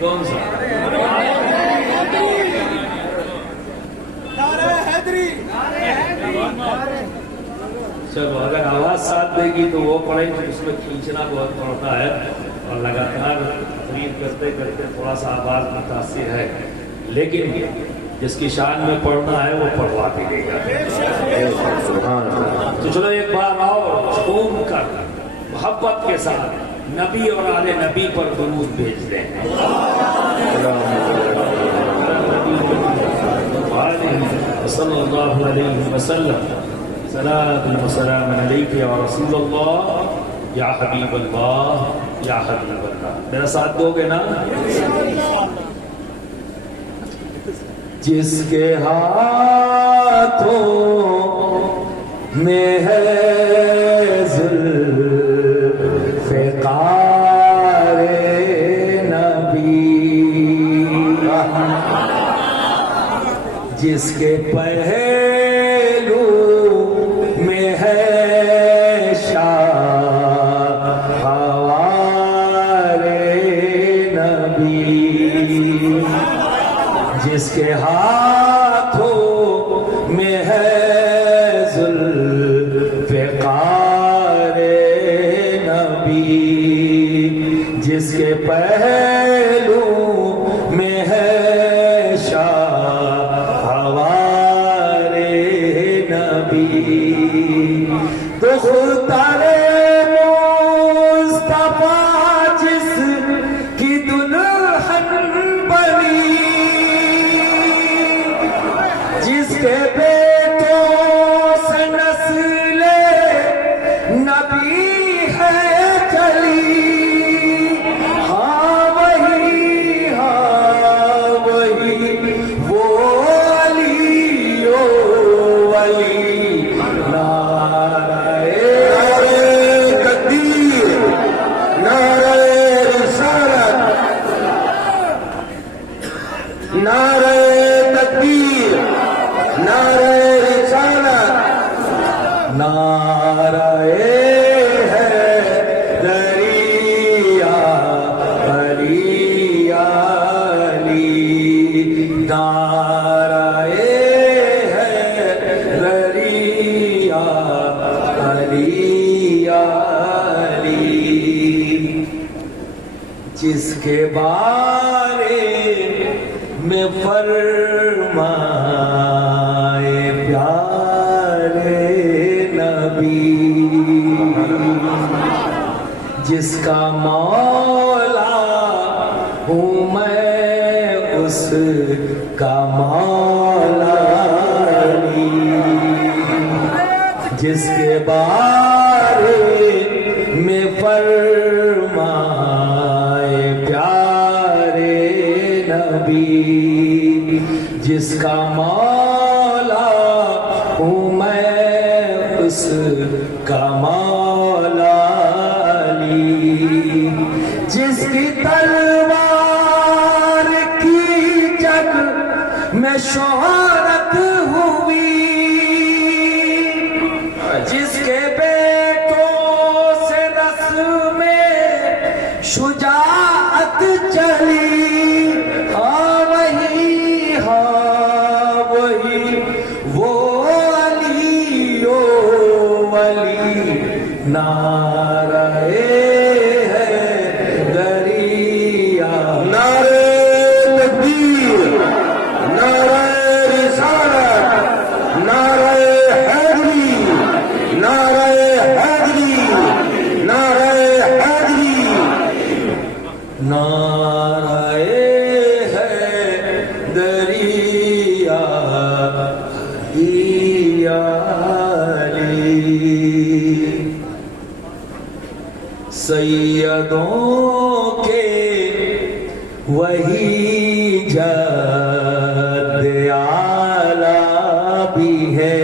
کون سا؟ چلو اگر آواز ساتھ دے گی تو وہ پڑھیں تو اس میں کھینچنا بہت پڑتا ہے اور لگاتار تقریر کرتے کرتے تھوڑا سا آواز متاثر ہے، لیکن جس کی شان میں پڑھنا ہے وہ پڑھوا دی گئی ہے۔ تو چلو ایک بار آؤ جھوم کر محبت کے ساتھ نبی اور آل نبی پر درود بھیج دیں۔ صلی اللہ علیہ وسلم، صلاة و سلام علیک یا رسول اللہ یا حبیب اللہ یا حبیب اللہ۔ میرا ساتھ دو گے نا؟ جس کے ہاتھوں میں ہے ذوالفقار نبی، جس کے پہلو میں ہے شاہوار نبی، جس کے ہاتھوں میں ہے ذوالفقار نبی، جس کے پہلو میں ہے شاہوار نبی، تو خودتار مصطفیٰ جس کی دلہن بنی، جس کے بیٹوں سے نسل نبی ہے چلی، ہاں وہی وہ علی او ولی، نعرہ تکبیر، نعرہ رسالت، نعرہ تکبیر، نعرہ رسالت، نعرہ حیدری علی علی، نعرہ حیدری علی علی، جس کے بارے میں فرمائے پیارے نبی، جس کا مولا ہوں میں اس کا مولا علی، جس کے بارے میں فرمائے پیارے نبی، جس کا مولا ہوں میں اس کا مولا علی، جس کی تلوار کی جگ میں شہرت ہوئی، جس کے بیٹوں سے رسم شجاعت چلی، وہ علی او ولی، نعرہ حیدری، نعرہ تکبیر، نعرہ رسالت، نعرہ حیدری، نعرہ حیدری، نعرہ حیدری، نعرہ سیدوں کے وہی جد اعلیٰ بھی ہے،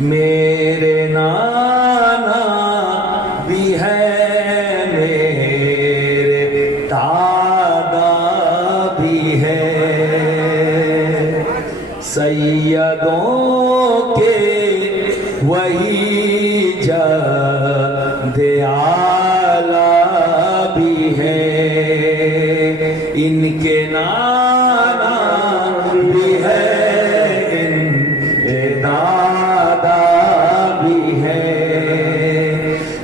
میرے نانا بھی ہے، میرے دادا بھی ہے، سیدوں کے وہی جد اعلیٰ بھی ہے، ان کے نانا بھی ہے، ان کے دادا بھی ہے،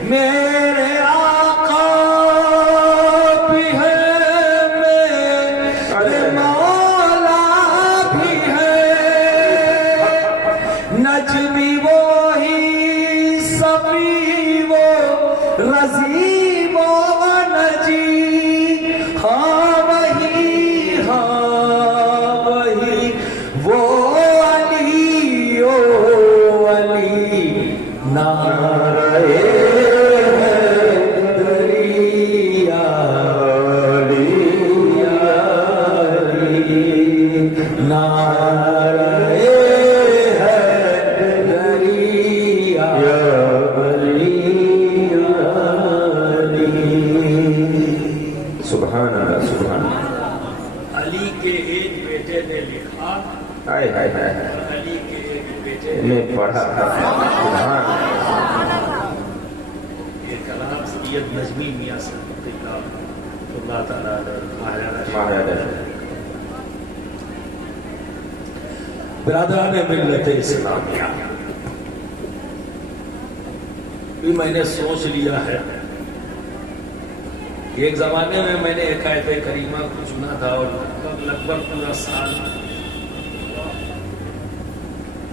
میرے آقا بھی ہے، میرے مولا بھی ہے، نجمی وہی، سبی وہ، رضی وہ نجی، ہاں وہی وہ علی او علی، نعرہ حیدری یا علی یا علی، نعرہ حیدری یا علی یا علی۔ سبحان اللہ، سبحان اللہ۔ علی کے ایک بیٹے نے لکھا، ہائے ہائے ہائے، علی کے ایک بیٹے نے پڑھا، سبحان اللہ۔ یہ کلام سید نجمی میاں صاحب کا اللہ تعالیٰ ماہرانہ برادران ملت اسلامیہ، بھی میں نے سوچ لیا ہے، ایک زمانے میں نے ایک آیت کریمہ کو چنا تھا، اور لگ بھگ پورا سال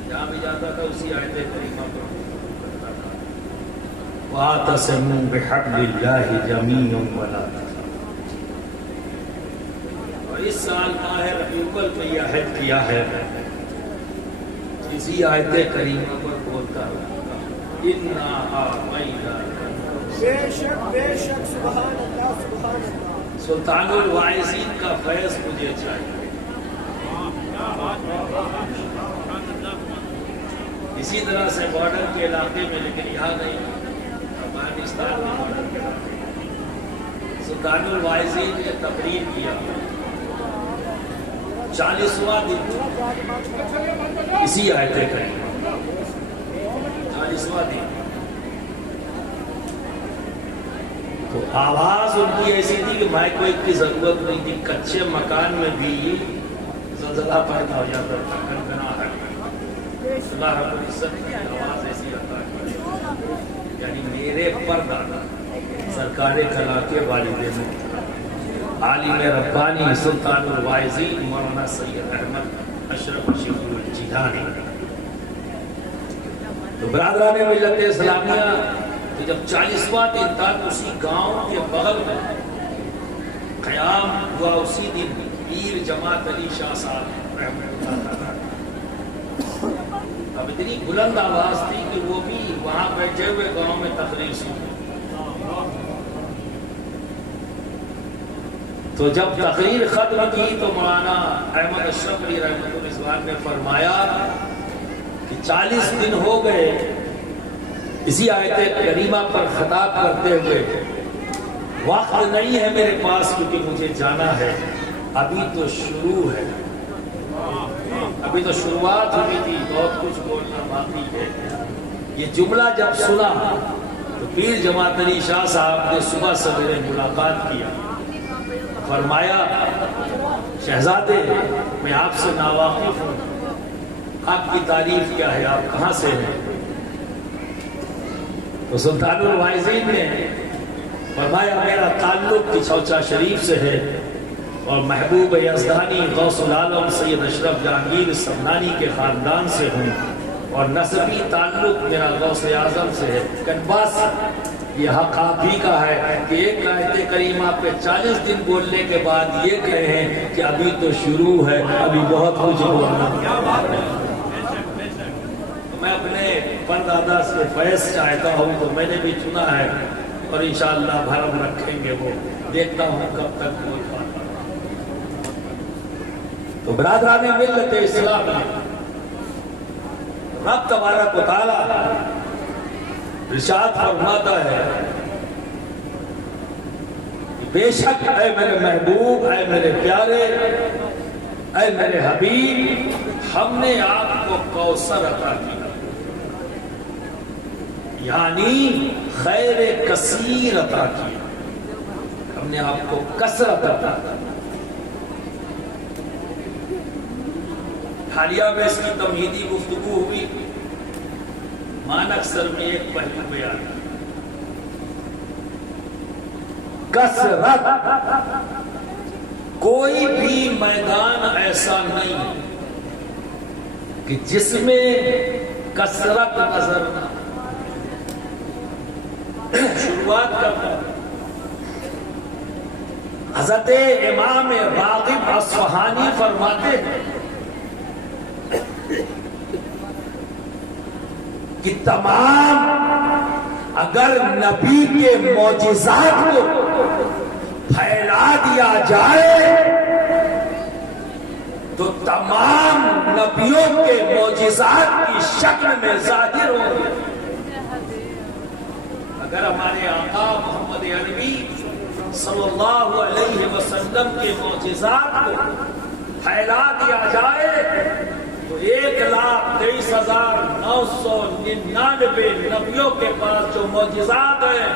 جہاں بھی جاتا تھا اسی آیت کریمہ پر کرتا تھا، وَاعْتَصِمُوا بِحَبْلِ اللَّهِ جَمِيعًا وَلَا تَفَرَّقُوا۔ اور اس سال ماہ ربیع الاول میں یہ عہد کیا ہے، اسی آیت کریمہ پر بولتا ہوں، اِنَّا أَعْطَيْنَاكَ بے شک سبحان اللہ، سبحان اللہ۔ سلطان الواعظین کا فیض مجھے چاہیے، اسی طرح سے بارڈر کے علاقے میں، لیکن یہاں نہیں، افغانستان میں بارڈر کے علاقے میں سلطان الواعظین نے تقریر کیا، 40واں دن اسی آیت کریمہ، 40واں دن، تو آواز ان کی ایسی تھی کہ مائیکروویو کی ضرورت نہیں تھی، کچے مکان میں بھی زلزلہ پیدا ہو جاتا تھا، گنگناہٹ، اللہ رب العزت کی آواز ایسی رہتا ہے، یعنی میرے پردادا سرکار کلا کے والد محترم عالم ربانی سلطان الواعظین مولانا سید احمد اشرف شفیع الجیلانی۔ تو برادران ملت اسلامیہ، تو جب 40واں دن تھا تو اسی گاؤں کے بغل میں قیام ہوا، اسی دن پیر جماعت علی شاہ صاحب رحمۃ اللہ تعالیٰ، اب اتنی بلند آواز تھی کہ وہ بھی وہاں بیٹھے ہوئے گاؤں میں تقریر سنتے۔ تو جب تقریر ختم کی تو مولانا احمد اشرف علی رحمۃ الرضوان نے فرمایا کہ 40 دن ہو گئے اسی آیت کریمہ پر خطاب کرتے ہوئے، وقت نہیں ہے میرے پاس کیونکہ مجھے جانا ہے، ابھی تو شروع ہے، ابھی تو شروعات ہوئی تھی، بہت کچھ بولنا باقی ہے۔ یہ جملہ جب سنا تو پیر جماعت علی شاہ صاحب نے صبح سویرے ملاقات کیا، فرمایا شہزادے میں آپ سے ناواقف ہوں، آپ کی تعریف کیا ہے، آپ کہاں سے ہیں؟ تو سلطان الواعظین نے فرمایا میرا تعلق چوچا شریف سے ہے، اور محبوب یزدانی غوث العالم سید اشرف جہانگیر سمنانی کے خاندان سے ہوں، اور نسبی تعلق میرا غوث اعظم سے ہے۔ بس یہ حق آپ ہی کا ہے کہ ایک آیت کریمہ پہ 40 دن بولنے کے بعد یہ کہیں کہ ابھی تو شروع ہے، ابھی بہت کچھ بولنا۔ میں اپنے پردادا سے فیض چاہتا ہوں، تو میں نے بھی چنا ہے، اور انشاءاللہ بھرم رکھیں گے، وہ دیکھتا ہوں کب تک بول پاتا۔ تو برادران ملت اسلام، رب تبارک و تعالیٰ ارشاد فرماتا ہے بے شک اے میرے محبوب، اے میرے پیارے، اے میرے حبیب، ہم نے آپ کو کوثر عطا کیا، یعنی خیر کثیر عطا کیا، ہم نے آپ کو کثرت عطا کیا، حالیہ میں اس کی تمہیدی گفتگو ہوئی، مان اکثر میں ایک پہلو بیان ہے، کثرت۔ کوئی بھی میدان ایسا نہیں کہ جس میں کثرت نظر نہ۔ شروعات کرتا حضرت امام راغب اصفہانی فرماتے ہیں کہ تمام اگر نبی کے معجزات کو پھیلا دیا جائے تو تمام نبیوں کے معجزات کی شکل میں ظاہر ہوں گے۔ اگر ہمارے آقا محمد عربی صلی اللہ علیہ وسلم کے معجزات کو پھیلا دیا جائے تو 1,23,999 نبیوں کے پاس جو معجزات ہیں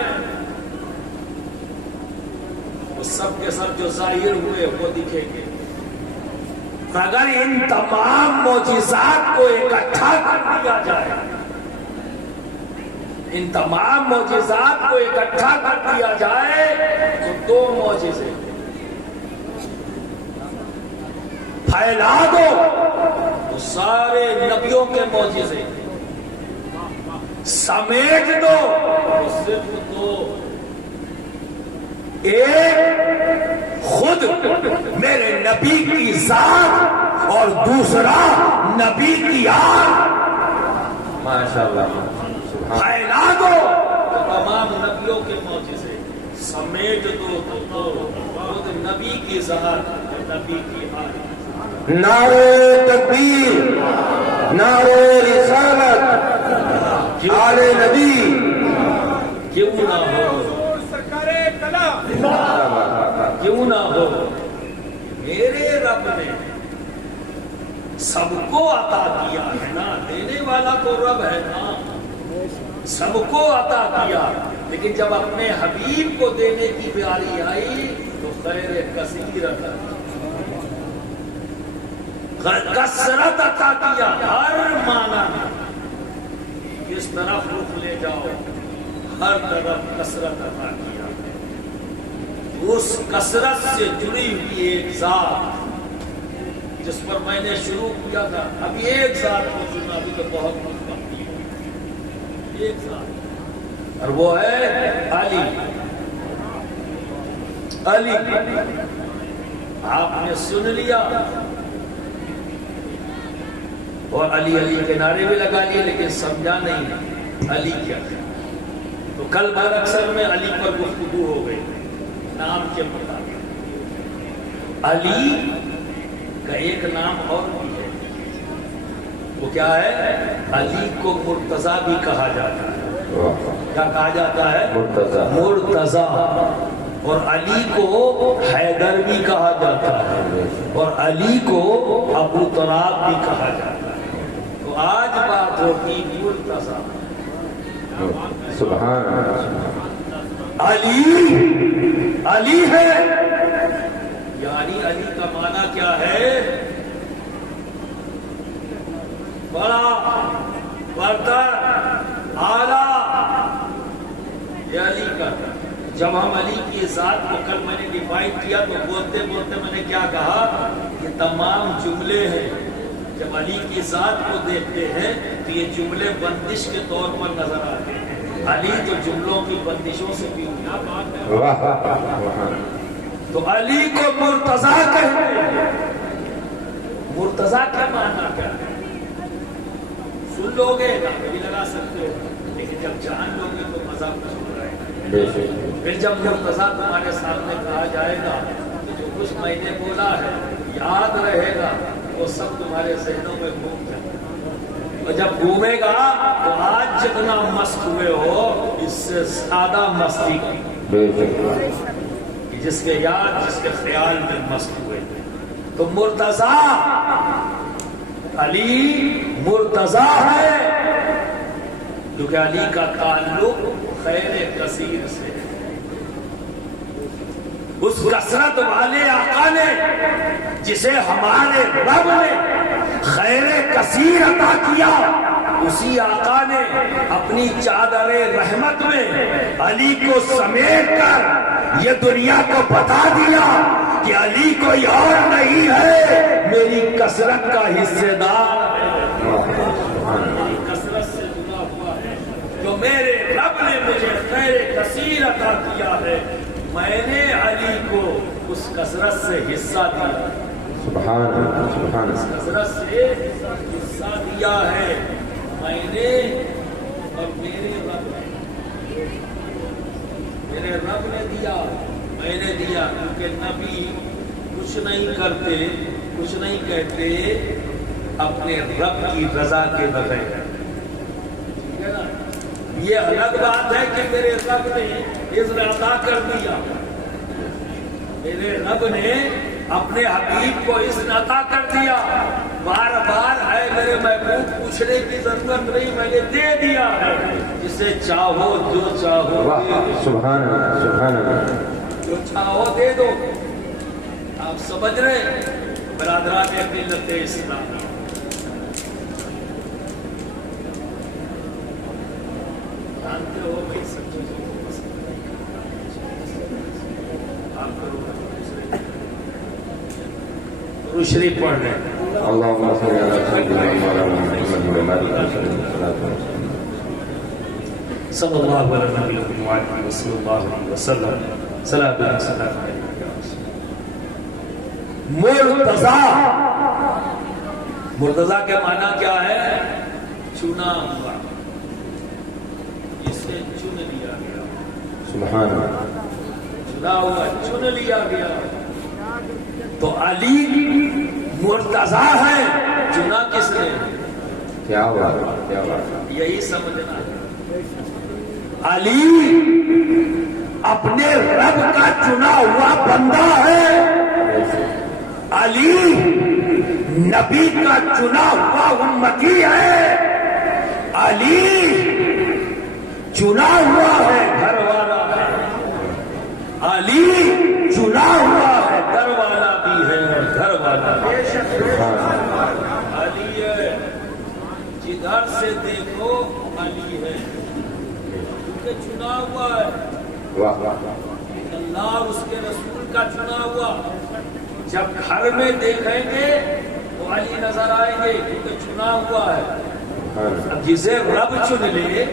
وہ سب کے سب جو ظاہر ہوئے وہ دکھیں گے۔ اگر ان تمام معجزات کو اکٹھا کر دیا جائے، ان تمام معجزات کو اکٹھا کر دیا جائے تو 2 معجزے پھیلا دو تو سارے نبیوں کے معجزے، سمیٹ دو تو صرف 2۔ ایک خود میرے نبی کی ذات اور دوسرا نبی کی آگ، ماشاءاللہ پھیلا دو تو تمام نبیوں کے معجزے، سمیٹ دو تو خود نبی کی ذات اور نبی کی آگ۔ نعرہ تکبیر، نعرہ رسالت، آل نبی، کیوں نہ ہو، کیوں نہ ہو، میرے رب نے سب کو عطا کیا ہے نا، دینے والا تو رب ہے نا، سب کو عطا کیا، لیکن جب اپنے حبیب کو دینے کی باری آئی تو خیر کثیر عطا کی، کثرت عطا کیا، ہر معنی میں کس طرف رخ لے جاؤ ہر طرف کثرت عطا کیا۔ اس کثرت سے جڑی ہوئی ایک ذات جس پر میں نے شروع کیا تھا، ابھی ایک ذات کو سنا، ابھی تو بہت کچھ باقی ہے، ایک ذات، اور وہ ہے علی۔ علی آپ نے سن لیا اور علی علی کے نعرے بھی لگا لیے، لیکن سمجھا نہیں علی کیا ہے۔ تو کل بار اکثر میں علی پر گفتگو ہو گئی نام کے مطابق۔ علی کا ایک نام اور بھی ہے، وہ کیا ہے؟ علی کو مرتضیٰ بھی کہا جاتا ہے۔ کیا کہا جاتا ہے؟ مرتضیٰ۔ اور علی کو حیدر بھی کہا جاتا ہے، اور علی کو ابو تراب بھی کہا جاتا ہے۔ تو آج بات ہوگی مرتضیٰ۔ سبحان اللہ۔ علی علی ہے، یعنی علی کا معنی کیا ہے؟ بڑا، برتر، اعلیٰ، یہ علی کا۔ جب ہم علی کی ذات کو کل میں نے ڈیفائن کیا تو بولتے بولتے میں نے کیا کہا؟ یہ تمام جملے ہیں، جب علی کی ذات کو دیکھتے ہیں تو یہ جملے بندش کے طور پر نظر آتے ہیں۔ علی تو جملوں کی بندشوں سے بھی ہوئی بات ہے۔ تو علی کو مرتضیٰ کہتے ہیں۔ مرتضیٰ کیا معنی کیا ہے؟ سن لو گے نام بھی لگا سکتے ہو، لیکن جب جان لو گے تو مزہ کچھ ہو رہا ہے۔ پھر جب مرتضیٰ تمہارے سامنے کہا جائے گا تو جو کچھ میں نے بولا ہے یاد رہے گا، وہ سب تمہارے ذہنوں میں گھوم جائے گا، اور جب گھومے گا تو آج جتنا مست ہوئے ہو اس سے زیادہ مستی کی، جس کے یاد، جس کے خیال میں مست ہوئے۔ تو مرتضیٰ، علی مرتضیٰ ہے کیونکہ علی کا تعلق خیر کثیر سے ہے۔ اس کثرت والے آقا نے جسے ہمارے رب نے خیر کثیر عطا کیا، اسی آقا نے اپنی چادر رحمت میں علی کو سمیٹ کر یہ دنیا کو بتا دیا کہ علی کوئی اور نہیں ہے، میری کثرت کا حصے دار کثرت سے جڑا ہوا ہے، جو میرے رب نے مجھے خیر کثیر عطا کیا ہے، میں نے علی کو اس کثرت سے حصہ دیا، سبحان اللہ، سبحان اللہ، کثرت سے حصہ دیا ہے میں نے، اور میرے رب نے دیا، میں نے دیا، کیونکہ نبی کچھ نہیں کرتے، کچھ نہیں کہتے اپنے رب کی رضا کے بغیر، ٹھیک ہے نا؟ یہ الگ بات ہے کہ میرے رب نے اذن عطا کر دیا، میرے رب نے اپنے حبیب کو اذن عطا کر دیا، بار بار ہے میرے محبوب پوچھنے کی ضرورت نہیں، میں نے دے دیا ہے، جسے چاہو جو چاہو واہ، سبحان اللہ، سبحان اللہ، جو چاہو دے دو۔ آپ سمجھ رہے برادران ملت اسلام، جانتے ہو بھائی سب چیزوں کو پسند آپ کرو شریف پڑھ رہے ہیں، اللهم صل على سيدنا مولانا محمد وعلى آله وسلم، صلی اللہ علیہ وآلہ وصلی اللہ علیہ وسلم، صلاۃ و سلام علیہ مرتضیٰ۔ مرتضیٰ کے معنی کیا ہے؟ چنا ہوا، اسے چن لیا گیا، سبحان اللہ، چنا ہوا چن لیا گیا، تو علی مرتضیٰ ہے، چنا کس نے؟ کیا بات، کیا بات، یہی سمجھنا ہے، علی اپنے رب کا چنا ہوا بندہ ہے، علی نبی کا چنا ہوا امتی ہے، علی چنا ہوا ہے گھر والا ہے، علی چنا ہوا ہے گھر والا بھی ہے اور گھر والا بھی ہے، علی ہے، جدھر سے دیکھو علی ہے، کیونکہ چنا ہوا ہے، واہ واہ، اللہ اور اس کے رسول کا چنا ہوا، جب گھر میں دیکھیں گے تو علی نظر آئیں گے کیونکہ چنا ہوا ہے، اب جسے رب چن لے،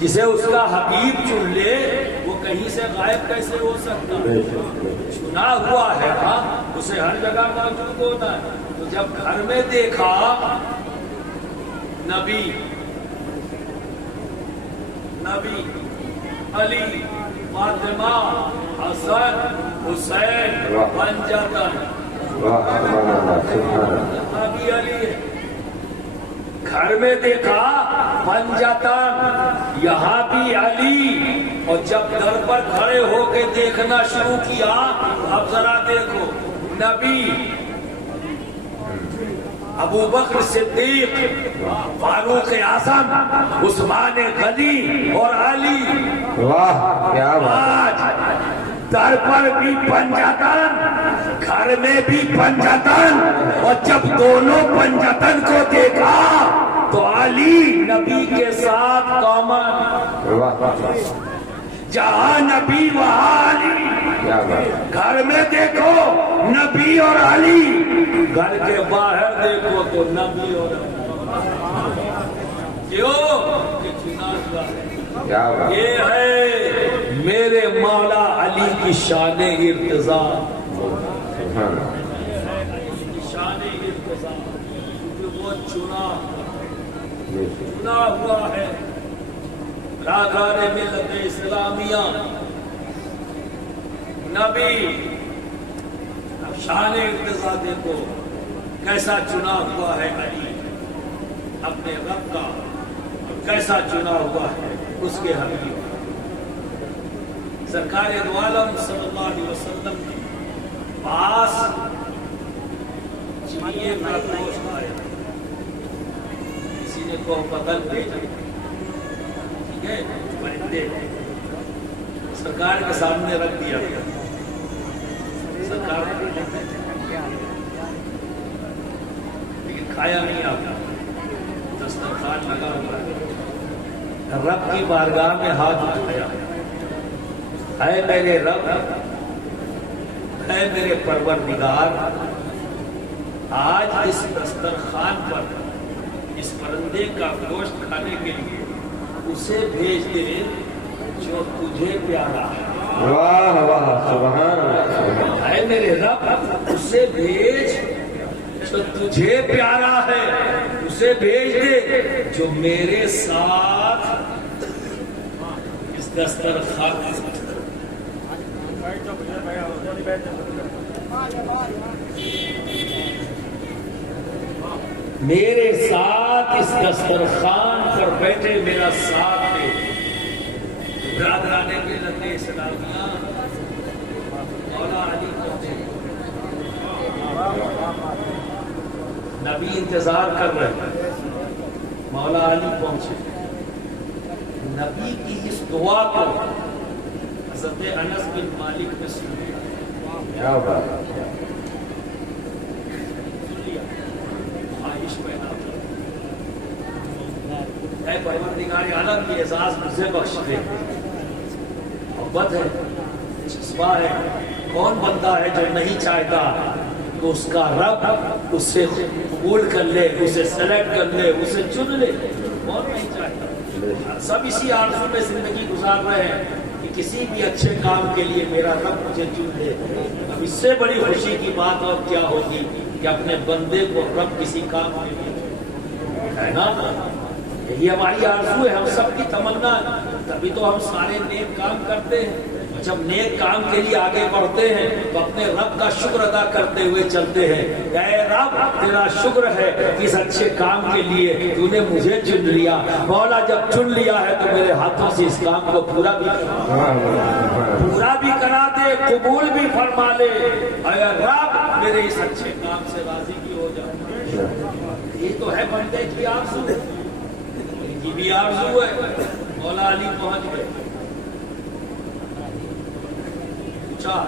جسے اس کا حبیب چن لے، وہ کہیں سے غائب کیسے ہو سکتا؟ چنا ہوا ہے نا، اسے ہر جگہ موجود ہوتا ہے، تو جب گھر میں دیکھا نبی علی، فاطمہ، حسن، حسین بن جاتا ہے، واہ، سبحان اللہ، سبحان اللہ، نبی علی ہے، گھر میں دیکھا بن جاتا، یہاں بھی علی، اور جب در پر کھڑے ہو کے دیکھنا شروع کیا، اب ذرا دیکھو نبی، ابو بکر صدیق، فاروق اعظم، عثمان غنی اور علی، واہ، کیا بات، آج در پر بھی پنجاتن، گھر میں بھی پنجاتن، اور جب دونوں پنجاتن کو دیکھا تو علی نبی کے ساتھ کامن، واہ واہ، جہاں نبی وہاں علی، کیا بات، گھر میں دیکھو نبی اور علی، گھر کے باہر دیکھو تو نبی اور علی، کیوں کہ چنا ہوا ہے، کیا بات، یہ ہے میرے مولا علی کی شان ارتضاء، سبحان اللہ، شان ارتضاء، کیونکہ وہ چنا ہوا ہے، برادران ملت اسلامیہ، نبی شان ارتضاء دیکھو کیسا چنا ہوا ہے علی اپنے رب کا، کیسا چنا ہوا ہے اس کے حبیب، سرکار دو عالم صلی اللہ علیہ وسلم کے پاس چنیے کا گوشت آیا، کسی نے کو بدل بھیجا، ٹھیک ہے، پرندے سرکار کے سامنے رکھ دیا گیا، سرکار لیکن کھایا نہیں آپ نے، دسترخوان لگا ہوا ہے، رب کی بارگاہ میں ہاتھ اٹھایا، اے میرے رب، اے میرے پروردگار، آج اس دسترخوان پر اس پرندے کا گوشت کھانے کے لیے اسے بھیج دے جو تجھے پیارا ہے۔ واہ واہ سبحان اللہ۔ اے میرے رب، اسے بھیج جو تجھے پیارا ہے، اسے بھیج دے جو میرے ساتھ اس دسترخوان میرے ساتھ اس دسترخوان پر بیٹھے میرا ساتھ دے۔ برادران ملت اسلامیہ، مولا علی پہنچے، نبی انتظار کر رہے ہیں، مولا علی پہنچے، نبی کی اس دعا کو حضرت انس بن مالک نے سن لیا، کیا بات ہے۔ خواہش پیدا کی، اے پروردگار عالم کی اعزاز مجھے بخش دے، محبت ہے، جذبہ ہے، کون بندہ ہے جو نہیں چاہتا کہ اس کا رب اسے قبول کر لے، اسے سلیکٹ کر لے، اسے چن لے؟ کون نہیں چاہتا؟ سب اسی آرزو میں زندگی گزار رہے ہیں کہ کسی بھی اچھے کام کے لیے میرا رب مجھے چن لے۔ اب اس سے بڑی خوشی کی بات اور کیا ہوگی کہ اپنے بندے کو رب کسی کام کے لیے ہے نا؟ یہی ہماری آرزو ہے، ہم سب کی تمنا ہے، تبھی تو ہم سارے نیک کام کرتے ہیں۔ جب نیک کام کے لیے آگے بڑھتے ہیں تو اپنے رب کا شکر ادا کرتے ہوئے چلتے ہیں، اے رب تیرا شکر ہے اس اچھے کام کے لیے تو نے مجھے چن لیا۔ مولا جب چن لیا ہے تو میرے ہاتھوں سے اس کام کو پورا بھی کرا دے، قبول بھی فرما لے، اے رب میرے اس اچھے کام سے راضی بھی ہو جائے۔ یہ تو ہے بندے کی آرزو، کی بھی آرزو ہے۔ مولا علی پہنچ گئے، پوچھا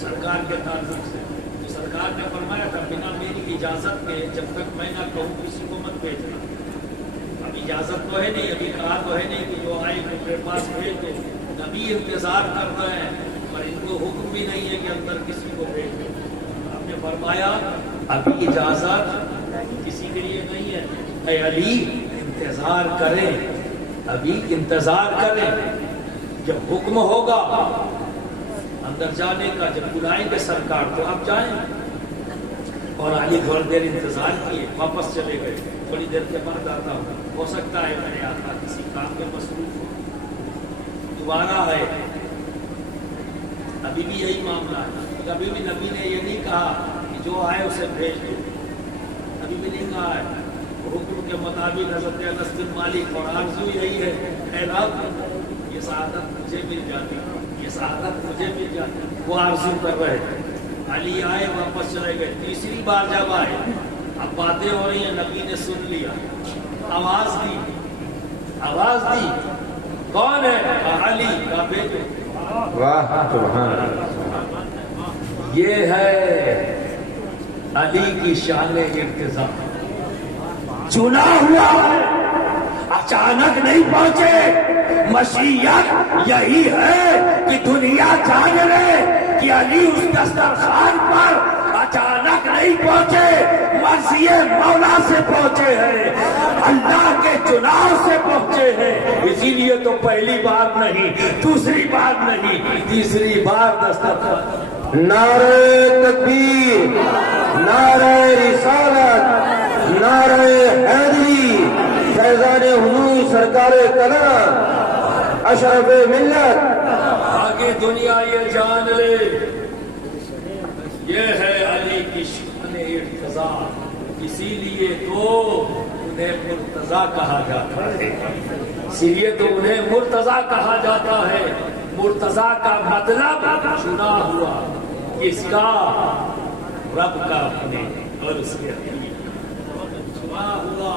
سرکار کے تعلق سے، تو سرکار نے فرمایا تھا بنا میری اجازت کے جب تک میں نہ کہوں کسی کو مت بھیجنا۔ اب اجازت تو ہے نہیں، ابھی کہا تو ہے نہیں کہ جو آئے تو میرے پاس بھیج دو، نبی انتظار کر رہے ہیں پر ان کو حکم بھی نہیں ہے کہ اندر کسی کو بھیج دو۔ آپ نے فرمایا ابھی اجازت کسی کے لیے نہیں ہے، اے علی انتظار کریں، ابھی انتظار کریں، جب حکم ہوگا اندر جانے کا، جب بلائیں گے سرکار تو آپ جائیں۔ اور علی تھوڑی دیر انتظار کیے، واپس چلے گئے، تھوڑی دیر کے بعد آتا ہوں، ہو سکتا ہے میرے آقا کسی کام میں مصروف ہو، دوبارہ آئے، ابھی بھی یہی معاملہ ہے، کبھی بھی نبی نے یہ نہیں کہا کہ جو آئے اسے بھیج دو، ابھی بھی نہیں کہا ہے۔ حکم کے مطابق حضرت انس بن مالک اور آرزو یہی ہے، اے رب یہ سعادت مجھے مل جاتی، یہ سعادت مجھے مل جاتی، وہ آرزو کر رہے ہیں۔ علی آئے، واپس چلے گئے، تیسری بار جب آئے، اب باتیں ہو رہی ہیں، نبی نے سن لیا، آواز دی، کون ہے؟ علی کا بیٹے۔ واہ سبحان اللہ۔ یہ ہے علی کی شان ارتضا، چنا ہوا ہے، اچانک نہیں پہنچے، مشیت یہی ہے کہ دنیا جان لے کہ علی اس دسترخوان پر اچانک نہیں پہنچے، مرضی مولا سے پہنچے ہیں، اللہ کے چناؤ سے پہنچے ہیں۔ اسی لیے تو پہلی بار نہیں، دوسری بار نہیں، تیسری بار دسترخوان۔ نعرہ تکبیر، نعرہ رسالت، نعرہ حیدری، فیضان حضور سرکار کلام، اشرف ملت۔ آگے دنیا یہ جان لے، یہ ہے علی کی شان ارتضا، اسی لیے تو انہیں مرتضی کہا جاتا ہے، اسی لیے تو انہیں مرتضی کہا جاتا ہے۔ مرتضی کا مطلب چنا ہوا، کس کا؟ رب کا اپنے اور اس کے چنا ہوا۔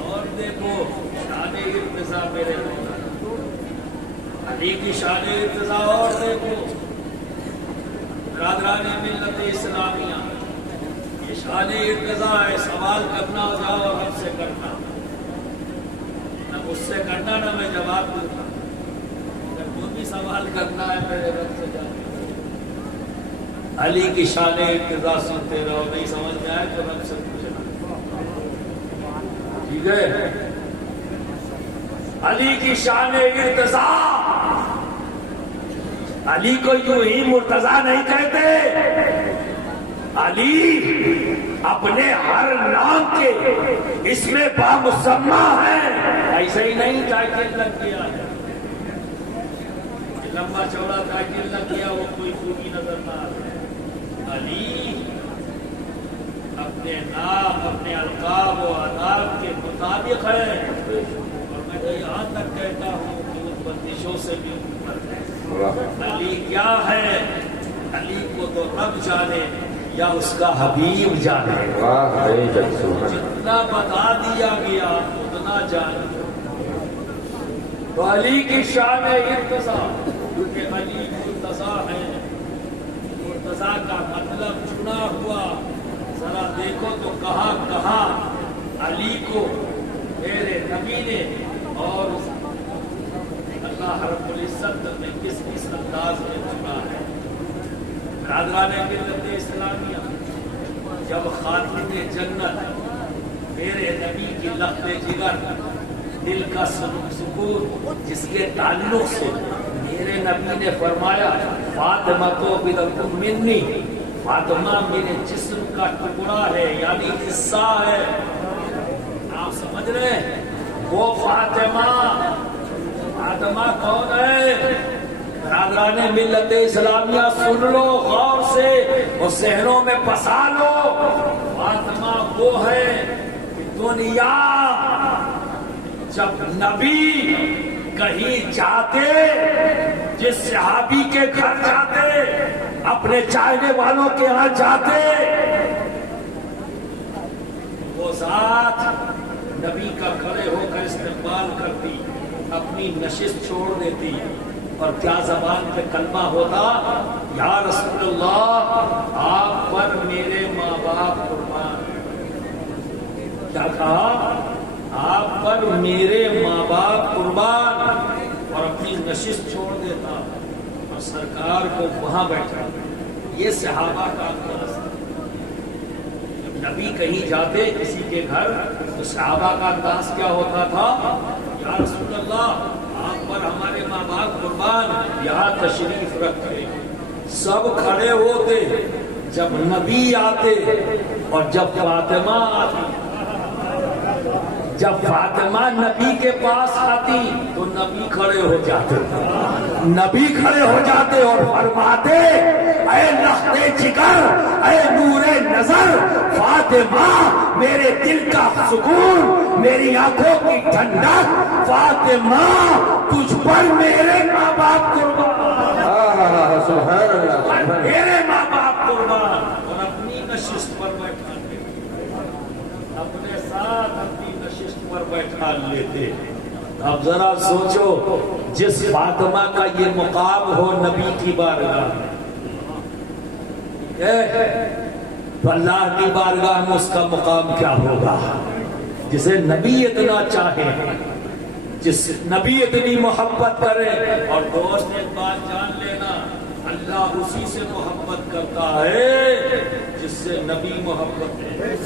اور دیکھو شان ارتضا میرے مولا علی کی شان ارتضا، اور دیکھو برادران ملت اسلامیہ، شان ارتضا ہے سوال کرنا ہو جاؤ اور ہم سے کرنا، نہ مجھ سے کرنا نہ میں جواب دوں گا، اگر جو بھی سوال کرنا ہے میرے رب سے جانا۔ علی کی شان ارتضا سنتے رہو، نہیں سمجھ میں آئے تو رب سے پوچھنا، ٹھیک ہے؟ علی کی شان ارتضا، علی کو یوں ہی مرتضی نہیں کہتے، علی اپنے ہر نام کے اس میں بامسمہ ہے، ایسے ہی نہیں ٹائٹل لگ گیا ہے، لمبا چوڑا ٹائٹل لگ گیا وہ کوئی خوبی نظر نہ آتا۔ علی اپنے نام اپنے القاب و آداب کے مطابق ہے، اور میں تو یہاں تک کہتا ہوں کہ ان بندشوں سے بھی اوپر ہے۔ علی کیا ہے؟ علی کو تو رب جانے یا اس کا حبیب جانے، جتنا بتا دیا گیا اتنا جانے۔ تو علی کی شان ارتضا، کیونکہ علی مرتضی ہے، مرتضی کا مطلب چنا ہوا۔ ذرا دیکھو تو کہاں کہاں علی کو میرے نبی نے اور اللہ رب العزت نے کس کس انداز میں چنا ہے۔ برادران ملت اسلامیہ، جب خاتون جنت میرے نبی کی لخت جگر، دل کا سکون، جس کے تعلق سے میرے نبی نے فرمایا فاطمہ تو بدعت منی، فاطمہ میرے جسم کا ٹکڑا ہے، یعنی حصہ ہے۔ آپ سمجھ رہے ہیں؟ وہ فاطمہ کون ہے؟ برادران ملت اسلامیہ سن لو غور سے اور ذہنوں میں بسا لو، فاطمہ وہ ہے کہ دنیا جب نبی کہیں جاتے، جس صحابی کے گھر جاتے، اپنے چاہنے والوں کے ہاں جاتے، وہ ذات نبی کا کھڑے ہو کر استقبال کرتی، اپنی نشست چھوڑ دیتی، اور کیا زبان پہ کلمہ ہوتا؟ یا رسول اللہ آپ پر میرے ماں باپ قربان۔ کیا کہا؟ آپ پر میرے ماں باپ قربان، اور اپنی نشست چھوڑ دیتا اور سرکار کو وہاں بیٹھا۔ یہ صحابہ کا انداز تھا۔ جب نبی کہیں جاتے کسی کے گھر تو صحابہ کا انداز کیا ہوتا تھا؟ یا رسول اللہ آپ پر ہمارے ماں باپ قربان، یہاں تشریف رکھتے۔ سب کھڑے ہوتے جب نبی آتے، اور جب فاطمہ آتی، جب فاطمہ نبی کے پاس آتی تو نبی کھڑے ہو جاتے، نبی کھڑے ہو جاتے اور فرماتے اے لخت جگر، اے نور نظر، فاطمہ میرے دل کا سکون، میری آنکھوں کی ٹھنڈک، فاطمہ تجھ پر میرے ماں باپ قربان، سبحان اللہ، میرے ماں باپ قربان۔ اور اپنی نشست پر بیٹھا اپنے ساتھ اپنی نشست پر بیٹھا لیتے۔ اب ذرا سوچو، جس فاطمہ کا یہ مقام ہو نبی کی بارگاہ میں، تو اللہ کی بارگاہ میں اس کا مقام کیا ہوگا؟ جسے نبی اتنا چاہے، جس نبی اتنی محبت کرے۔ اور دوست ایک بات جان لینا، اللہ اسی سے محبت کرتا ہے جس سے نبی محبت کرتے، جس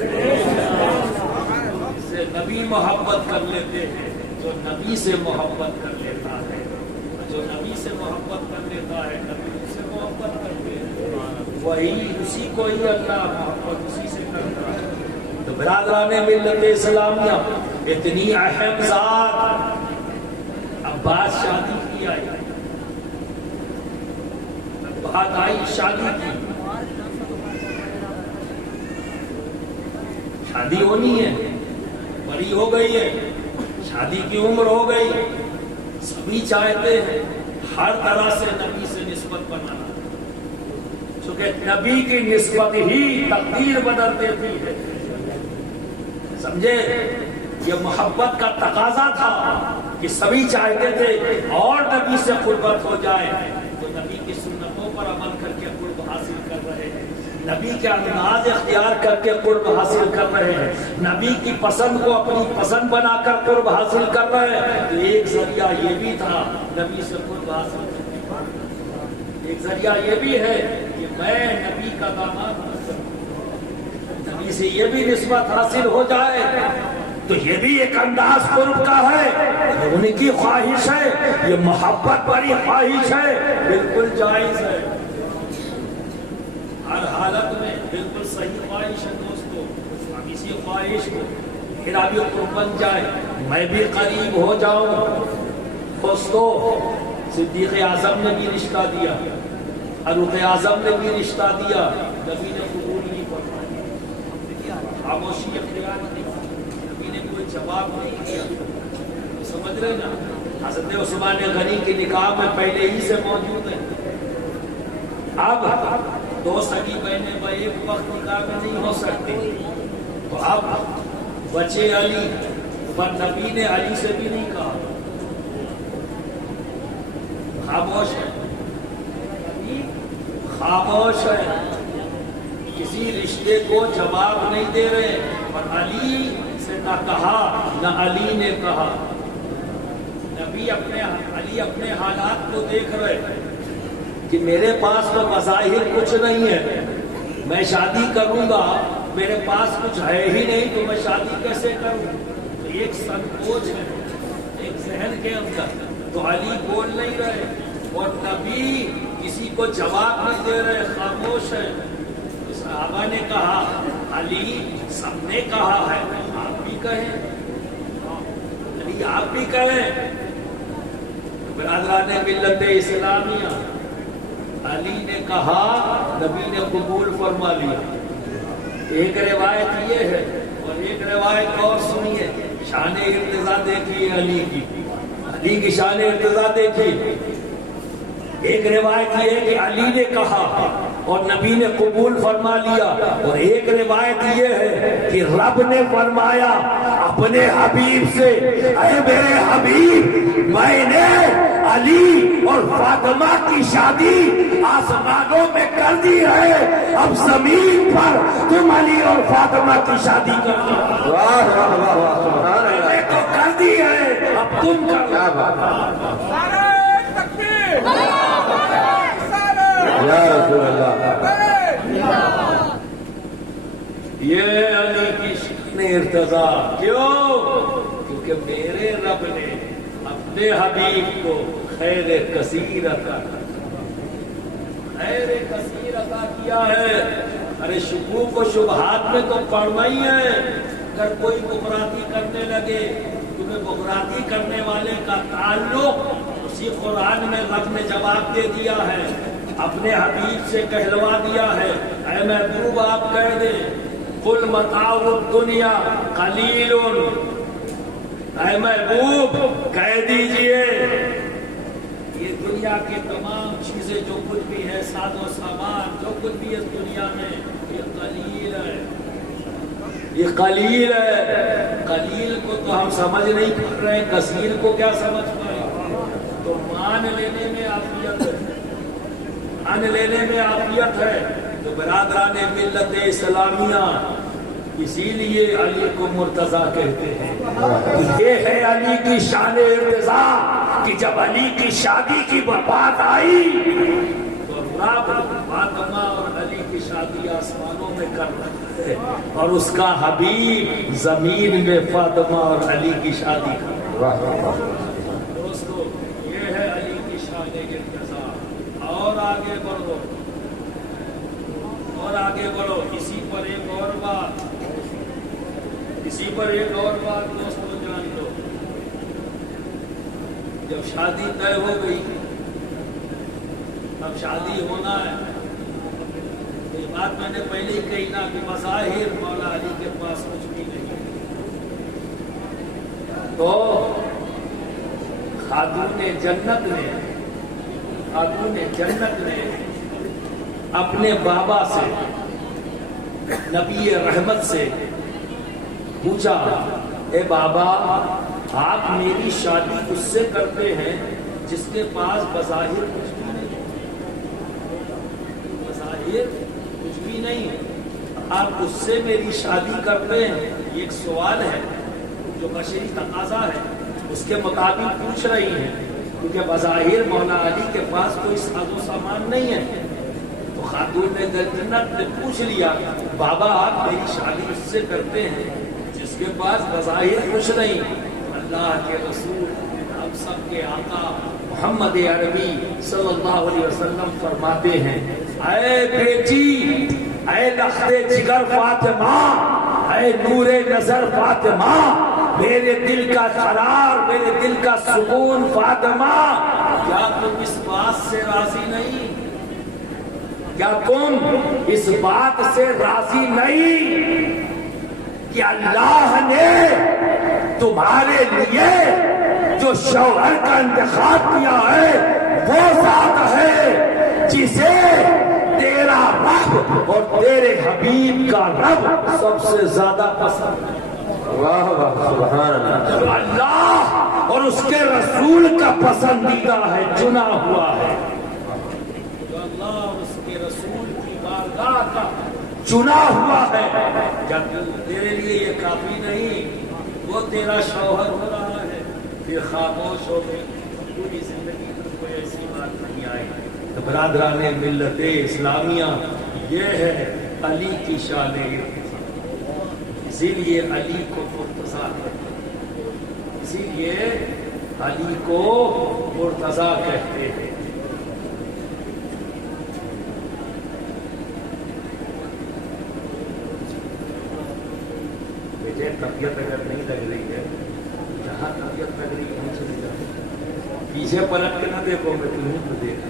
سے نبی محبت کر لیتے ہیں، جو نبی سے محبت کر لیتا ہے، جو نبی سے محبت کر لیتا ہے، نبی سے محبت کرتے ہیں، وہی اسی کو ہی اللہ محبت اسی سے کرتا ہے۔ تو برادران ملت اسلامیہ، اتنی اہم ذات عباس شادی کی آئی، بات آئی شادی کی، شادی ہونی ہے، بڑی ہو گئی ہے، شادی کی عمر ہو گئی، سبھی چاہتے ہیں ہر طرح سے نبی سے نسبت بنانا، چونکہ نبی کی نسبت ہی تقدیر بدل دیتی ہے۔ سمجھے؟ یہ محبت کا تقاضا تھا کہ سبھی چاہتے تھے اور نبی سے قربت ہو جائے، تو نبی کی سنتوں پر عمل کر کے قرب حاصل کر رہے ہیں، نبی کے انداز اختیار کر کے قرب حاصل کر رہے ہیں، نبی کی پسند کو اپنی پسند بنا کر قرب حاصل کر رہے ہیں، تو ایک ذریعہ یہ بھی تھا نبی سے قرب حاصل کرنے کا، ایک ذریعہ یہ بھی ہے کہ میں نبی کا داماد ہوں، نبی سے یہ بھی نسبت حاصل ہو جائے تو یہ بھی ایک انداز قرب کا ہے، یہ ان کی خواہش ہے، یہ محبت بڑی خواہش ہے، بالکل جائز ہے، ہر حالت میں بالکل صحیح خواہش ہے دوستو۔ اب اسی خواہش کو میرا بھی قرب بن جائے، میں بھی قریب ہو جاؤں۔ دوستو صدیق اعظم نے بھی رشتہ دیا، فاروق اعظم نے بھی رشتہ دیا، نبی نے قبول نہیں فرمایا، خاموشی اختیار نہیں، نبی نے کوئی جواب نہیں دیا، سمجھ رہے نا؟ حضرت عثمان غنی کے نکاح میں پہلے ہی سے موجود ہے، اب دو سگی بہنیں ایک وقت نکاح میں نہیں ہو سکتی، تو اب بچے علی، پر نبی نے علی سے بھی نہیں کہا، خاموش ہے، خاموش ہے، کسی رشتے کو جواب نہیں دے رہے، اور علی سے نہ کہا نہ علی نے کہا، نبی علی اپنے حالات کو دیکھ رہے کہ میرے پاس تو بظاہر کچھ نہیں ہے، میں شادی کروں گا، میرے پاس کچھ ہے ہی نہیں تو میں شادی کیسے کروں؟ تو ایک سنکوچ ہے ایک ذہن کے اندر، تو علی بول نہیں رہے اور نبی کسی کو جواب نہیں دے رہے، خاموش ہے۔ صحابہ نے کہا علی، سب نے کہا ہے، آپ بھی کہیں، علی آپ بھی کہیں۔ برادران ملت اسلامیہ، علی نے کہا، نبی نے قبول فرما لیا۔ ایک روایت یہ ہے اور ایک روایت اور سنیے، شان ارتضا دیکھیے علی کی شان ارتضا دیکھیے۔ ایک روایت یہ ہے کہ علی نے کہا اور نبی نے قبول فرما لیا، اور ایک روایت یہ ہے کہ رب نے فرمایا اپنے حبیب سے، اے میرے حبیب، میں نے علی اور فاطمہ کی شادی آسمانوں میں کر دی ہے، اب زمین پر تم علی اور فاطمہ کی شادی کرنا۔ میں نے تو کر دی ہے، اب تم کرنا۔ یا رسول اللہ، یہ علی کی شان ارتضا، کیوں؟ کیونکہ میرے رب نے اپنے حبیب کو خیر کثیر عطا کیا ہے۔ ارے شکوک و شبہات میں تو پڑھنا ہی ہے، اگر کوئی گمراہی کرنے لگے، کیونکہ گمراہی کرنے والے کا تعلق اسی قرآن میں رب نے جواب دے دیا ہے، اپنے حبیب سے کہلوا دیا ہے، اے محبوب آپ کہہ دیں قل متاع الدنیا قلیل، اے محبوب کہہ دیجئے یہ دنیا کی تمام چیزیں جو کچھ بھی ہے، ساز و سامان جو کچھ بھی اس دنیا میں، یہ قلیل ہے، یہ قلیل ہے۔ قلیل کو تو ہم سمجھ نہیں پا رہے، کثیر کو کیا سمجھ پائے؟ تو مان لینے میں عافیت ہے، مان لینے میں عافیت ہے۔ تو برادران ملت اسلامیہ، اسی لیے علی کو مرتضیٰ کہتے ہیں۔ یہ ہے علی کی شان ارتضا کہ جب علی کی شادی کی بات آئی تو رب فاطمہ اور علی کی شادی آسمانوں میں کر رہا ہے، اور اس کا حبیب زمین میں فاطمہ اور علی کی شادی کر رہا ہے۔ دوستو یہ ہے علی کی شان ارتضا۔ اور آگے بڑھو، اور آگے بڑھو، اسی پر ایک اور بات، اسی پر ایک اور بات دوستو جان لو۔ جب شادی طے ہو گئی، اب شادی ہونا ہے، یہ بات میں نے پہلے ہی کہی نا کہ بظاہر مولا علی کے پاس کچھ بھی نہیں، تو خاتون جنت نے اپنے بابا سے، نبی رحمت سے پوچھا، اے بابا آپ میری شادی اس سے کرتے ہیں جس کے پاس بظاہر کچھ بھی نہیں، بظاہر کچھ بھی نہیں، آپ اس سے میری شادی کرتے ہیں؟ یہ ایک سوال ہے جو بشری تقاضا ہے، اس کے مطابق پوچھ رہی ہیں، کیونکہ بظاہر مولا علی کے پاس کوئی ساز و سامان نہیں ہے۔ تو خاتون جنت نے پوچھ لیا، بابا آپ میری شادی اس سے کرتے ہیں جس کے پاس بظاہر کچھ نہیں؟ اللہ کے رسول ہم سب کے آقا محمد عربی صلی اللہ علیہ وسلم فرماتے ہیں، اے بیٹی، اے لخت جگر فاطمہ، اے نور نظر فاطمہ، میرے دل کا قرار، میرے دل کا سکون فاطمہ، کیا تم اس بات سے راضی نہیں؟ کیا تم اس بات سے راضی نہیں کہ اللہ نے تمہارے لیے جو شوہر کا انتخاب کیا ہے وہ ذات ہے جسے تیرا رب اور تیرے حبیب کا رب سب سے زیادہ پسند ہے؟ واہ واہ سبحان اللہ. جو اللہ اور اس کے رسول کا پسندیدہ ہے، چنا ہوا ہے، جو اللہ اور اس کے رسول کی بارگاہ کا چنا ہوا ہے، کیا تیرے لیے یہ کافی نہیں؟ وہ تیرا شوہر ہو رہا ہے، پھر خاموش ہو گئی، پوری زندگی میں کوئی ایسی بات نہیں آئی۔ تو برادران ملت اسلامیہ، یہ ہے علی کی شان، اسی لیے علی کو مرتضیٰ کہتے ہیں، اسی لیے علی کو مرتضیٰ کہتے ہیں۔ بیٹے طبیعت اگر نہیں لگ رہی ہے، جہاں طبیعت لگ رہی ہے وہیں چلے جاؤ، پیچھے پلٹ کے نہ دیکھو، میں تمہیں تو دیکھا،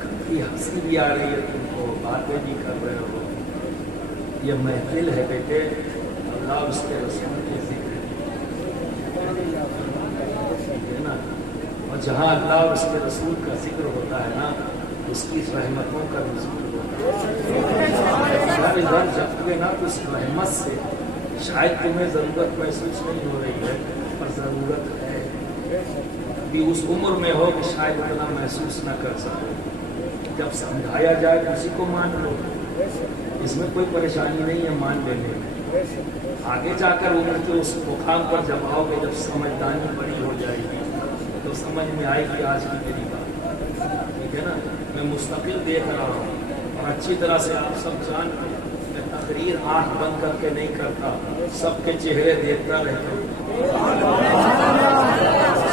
کافی ہنسی بھی آ رہی ہے تم کو، باتیں بھی کر رہے ہو، یہ محفل ہے بیٹے اللہ اس کے رسول کے ذکر ہے نا، اور جہاں اللہ اور اس کے رسول کا ذکر ہوتا ہے نا، اس کی رحمتوں کا نزول ہوتا ہے۔ ادھر جب نا تو اس رحمت سے شاید تمہیں ضرورت محسوس نہیں ہو رہی ہے، پر ضرورت ہے، بھی اس عمر میں ہو کہ شاید اتنا محسوس نہ کر سکو، جب سمجھایا جائے تو اسی کو مان لو، اس میں کوئی پریشانی نہیں ہے مان لینے میں، آگے جا کر عمر کے اس مقام پر جب آؤ گے، جب سمجھدانی بڑی ہو جائے گی تو سمجھ میں آئے گی آج کی میری بات، ٹھیک ہے نا؟ میں مستقل دیکھ رہا ہوں اور اچھی طرح سے آپ سب جان لو، میں تقریر آنکھ بند کر کے نہیں کرتا، سب کے چہرے دیکھتا رہتا ہوں،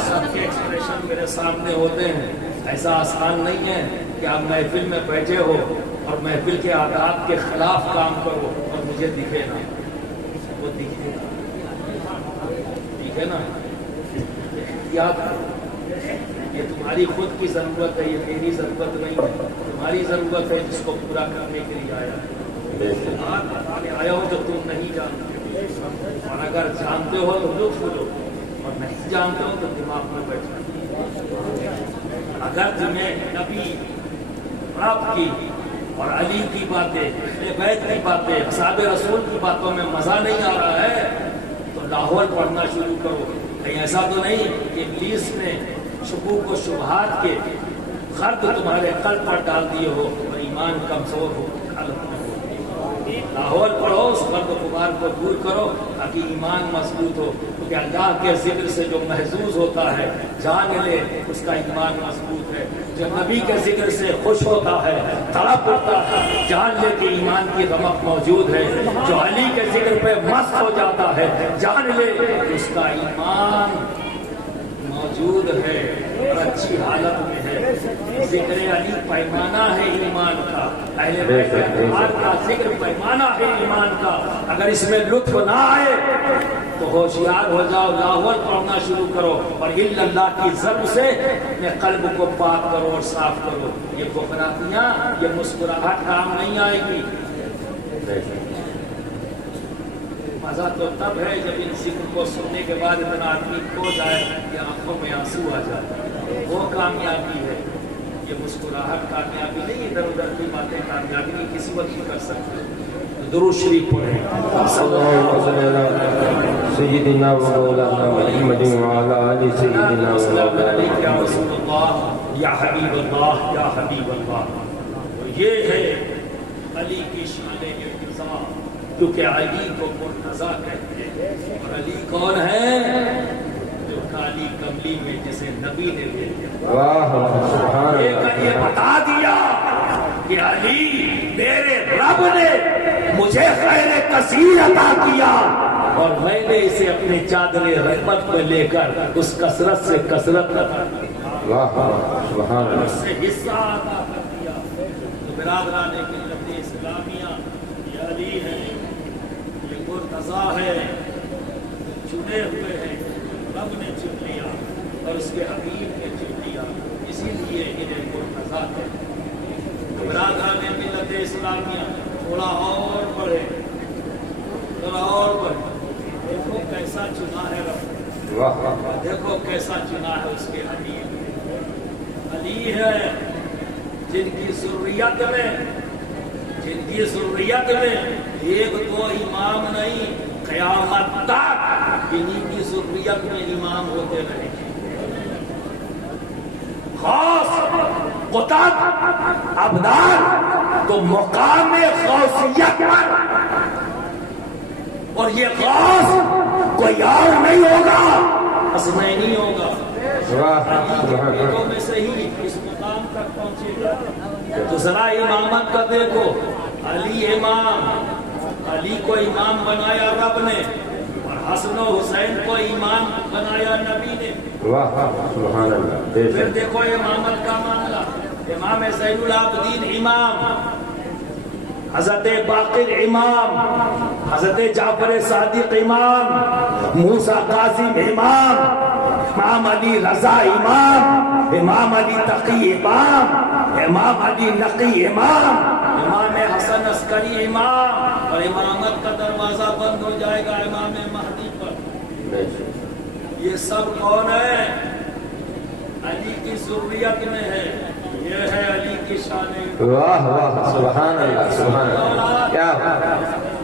سب کے ایکسپریشن میرے سامنے ہوتے ہیں۔ ایسا آسان نہیں ہے کہ آپ محفل میں بیٹھے ہو اور محفل کے آداب کے خلاف کام کرو اور مجھے دکھے نا، وہ دکھے نا، ٹھیک ہے نا؟ احتیاط کرو، یہ تمہاری خود کی ضرورت ہے، یہ میری ضرورت نہیں ہے، تمہاری ضرورت ہے جس کو پورا کرنے کے لیے آیا ہے، بات بتانے آیا ہو جو تم نہیں جانتے، اور اگر جانتے ہو تو لطف لو، اور نہیں جانتے ہو تو دماغ میں بیٹھ جاؤ۔ اگر تمہیں نبی رب کی اور علی کی باتیں، اہل بیت کی باتیں، اصحاب رسول کی باتوں میں مزہ نہیں آ رہا ہے تو لاہور پڑھنا شروع کرو، کہیں ایسا تو نہیں کہ ابلیس نے شکوک و شبہات کے خرد تمہارے قلب پر ڈال دیے ہو اور ایمان کمزور ہو، حالت میں ہو۔ لاہور پڑھو، اس خرد و غبار کو دور کرو تاکہ ایمان مضبوط ہو، کیونکہ اللہ کے ذکر سے جو محظوظ ہوتا ہے جان لے اس کا ایمان مضبوط ہے، جو نبی کے ذکر سے خوش ہوتا ہے، تڑپ اٹھتا ہے، جان لے کہ ایمان کی رمق موجود ہے، جو علی کے ذکر پہ مست ہو جاتا ہے، جان لے اس کا ایمان موجود ہے اور اچھی حالت میں ہے۔ ذکر علی پیمانہ ہے ایمان کا، اہل بیت اطہار کا ذکر پیمانہ ہے ایمان کا، اگر اس میں لطف نہ آئے تو ہوشیار ہو جاؤ، لاہور پڑھنا شروع کرو اور الا اللہ کی ضرب سے اپنے قلب کو پاک کرو اور صاف کرو۔ یہ بخراتیاں، یہ مسکراہٹ کام نہیں آئے گی۔ مزہ تو تب ہے جب ان ذکر کو سننے کے بعد اتنا آدمی کھو جائے کہ آنکھوں میں آنسو آ جائے، وہ کامیابی ہے۔ یہ مسکراہٹ کامیابی نہیں، ادھر ادھر کی باتیں کامیابی نہیں، کسی وقت نہیں کر سکتے۔ درود شریف پڑھیں، اللهم صل على سيدنا ومولانا محمد وعلى آل سيدنا السلام ومولانا علیکم یا رسول اللہ، یا حبیب اللہ، یا حبیب اللہ۔ یہ ہے علی کی شان ارتضا، کیونکہ علی کو مرتضیٰ کہتے ہیں۔ اور علی کون ہے؟ جو کالی کملی میں جسے نبی نے بھیجا، واہ سبحان اللہ، یہ بتا دیا کہ علی میرے رب نے مجھے خیر کثیر عطا کیا اور میں نے اسے اپنے چادر رحمت میں لے کر اس کثرت سے کثرت عطا کی، واہ سبحان اس اللہ، سے حصہ عطا کر دیا۔ تو برادران ملت اسلامیہ، یہ علی ہے، یہ مرتضیٰ ہے، چنے ہوئے ہیں، رب نے چن لیا اور اس کے حبیب نے چن لیا، اسی لیے انہیں مرتضیٰ کہتے ہیں۔ برادران ملت اسلامیہ، تھوڑا اور پڑھے، تھوڑا اور پڑھے، دیکھو کیسا چنا ہے رب، واہ دیکھو کیسا چنا ہے اس کے حبیب۔ علی ہے جن کی ذریت میں ایک دو امام نہیں، قیامت تک انہی کی ذریت میں امام ہوتے رہے، خاص قطب ابدال تو مقام غوثیت پر، اور یہ خاص کوئی اور نہیں ہوگا، حسنینی ہوگا، واہ سبحان اللہ، میں سے ہی اس مقام تک پہنچے گا۔ تو ذرا امامت کا دیکھو، علی امام، علی کو امام بنایا رب نے، اور حسن و حسین کو امام بنایا نبی نے۔ واہ سبحان اللہ، بے پھر شک دیکھو امامت کا معاملہ، امام زین العابدین امام، حضرت باقر امام، حضرت جعفر صادق امام، موسیٰ کاظم امام، امام علی رضا امام، امام علی تقی امام، امام علی نقی امام، امام حسن عسکری امام، اور امامت کا دروازہ بند ہو جائے گا امام مہدی پر۔ بے شک، یہ سب کون ہے؟ علی کی ذریت میں ہے، یہ ہے علی کی شان۔ واہ واہ سبحان اللہ، سبحان اللہ، کیا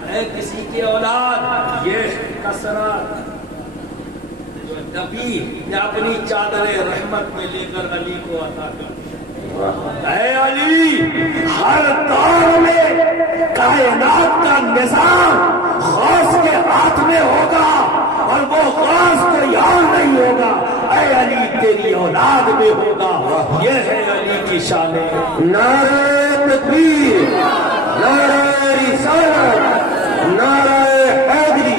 ہے کسی کی اولاد، یہ کثرت جو نبی نے اپنی چادر رحمت میں لے کر علی کو عطا کر دیا۔ اے علی، ہر دور میں کائنات کا نظام غوث کے ہاتھ میں ہوگا اور وہ غوث کوئی اور نہیں ہوگا، اے علی تیری اولاد میں ہوگا، یہ ہے علی کی شان۔ نعرہ تکبیر، نعرہ رسالت، نعرہ حیدری،